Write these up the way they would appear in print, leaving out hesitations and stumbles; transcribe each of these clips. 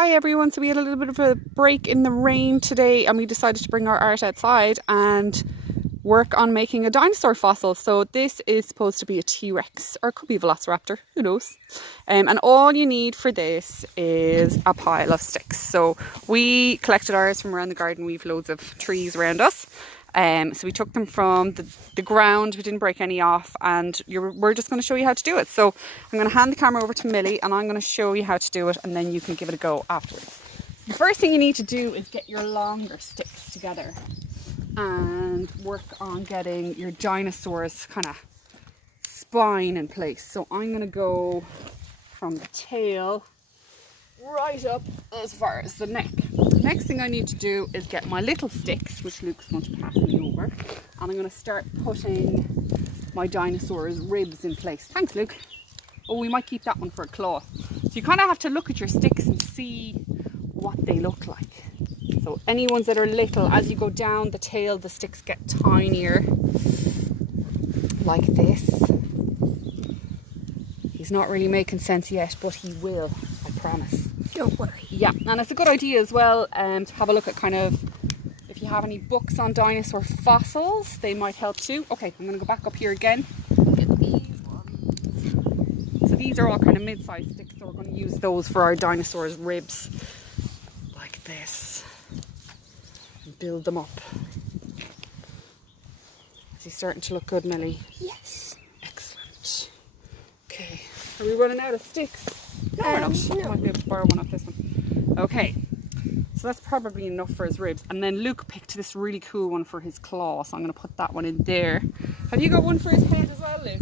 Hi everyone, so we had a little bit of a break in the rain today and we decided to bring our art outside and work on making a dinosaur fossil. So this is supposed to be a T-Rex, or it could be a Velociraptor, who knows. And all you need for this is a pile of sticks. So we collected ours from around the garden. We've loads of trees around us. So we took them from the ground, we didn't break any off, and we're just going to show you how to do it. So I'm going to hand the camera over to Millie and I'm going to show you how to do it, and then you can give it a go afterwards. The first thing you need to do is get your longer sticks together and work on getting your dinosaur's kind of spine in place. So I'm going to go from the tail right up as far as the neck. The next thing I need to do is get my little sticks, which Luke's going to pass me over, and I'm going to start putting my dinosaur's ribs in place. Thanks, Luke. Oh, we might keep that one for a claw. So you kind of have to look at your sticks and see what they look like. So any ones that are little, as you go down the tail, the sticks get tinier, like this. He's not really making sense yet, but he will, I promise. Don't worry. Yeah, and it's a good idea as well to have a look at kind of, if you have any books on dinosaur fossils, they might help too. Okay, I'm going to go back up here again. Get these ones. So these are all kind of mid-sized sticks, so we're going to use those for our dinosaur's ribs, like this, and build them up. Is he starting to look good, Millie? Yes. Excellent. Okay, are we running out of sticks? No, we're not. No. I might be able to borrow one off this one. Okay, so that's probably enough for his ribs. And then Luke picked this really cool one for his claw, so I'm going to put that one in there. Have you got one for his head as well, Luke?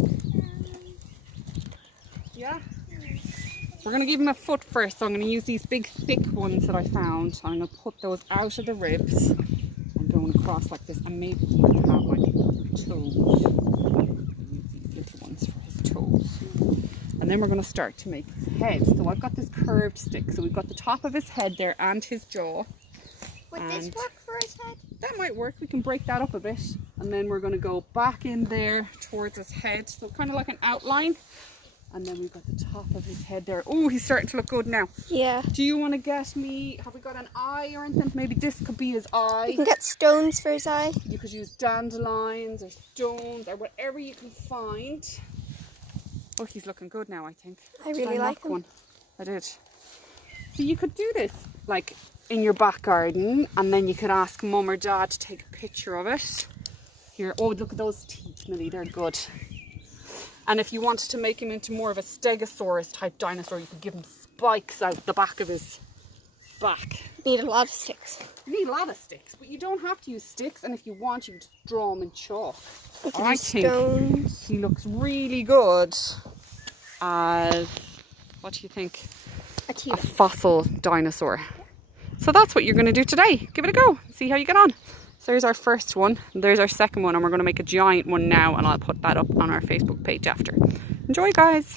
Yeah? So we're going to give him a foot first, so I'm going to use these big thick ones that I found. I'm going to put those out of the ribs and going across like this, and maybe he can have like toes. Use these little ones for his toes. And then we're going to start to make his head. So I've got this curved stick. So we've got the top of his head there and his jaw. Would this work for his head? That might work. We can break that up a bit. And then we're going to go back in there towards his head. So kind of like an outline. And then we've got the top of his head there. Oh, he's starting to look good now. Yeah. Do you want to get me, have we got an eye or anything? Maybe this could be his eye. You can get stones for his eye. You could use dandelions or stones or whatever you can find. Oh, he's looking good now, I think. I really like him. One? I did. So you could do this, like, in your back garden, and then you could ask Mum or Dad to take a picture of it. Here, oh, look at those teeth, Millie, they're good. And if you wanted to make him into more of a stegosaurus type dinosaur, you could give him spikes out the back of his back. Need a lot of sticks. You need a lot of sticks, but you don't have to use sticks, and if you want, you can just draw them in chalk. I think stones. He looks really good as, what do you think? A fossil dinosaur. So that's what you're going to do today. Give it a go. See how you get on. So there's our first one. There's our second one, and we're going to make a giant one now, and I'll put that up on our Facebook page after. Enjoy, guys.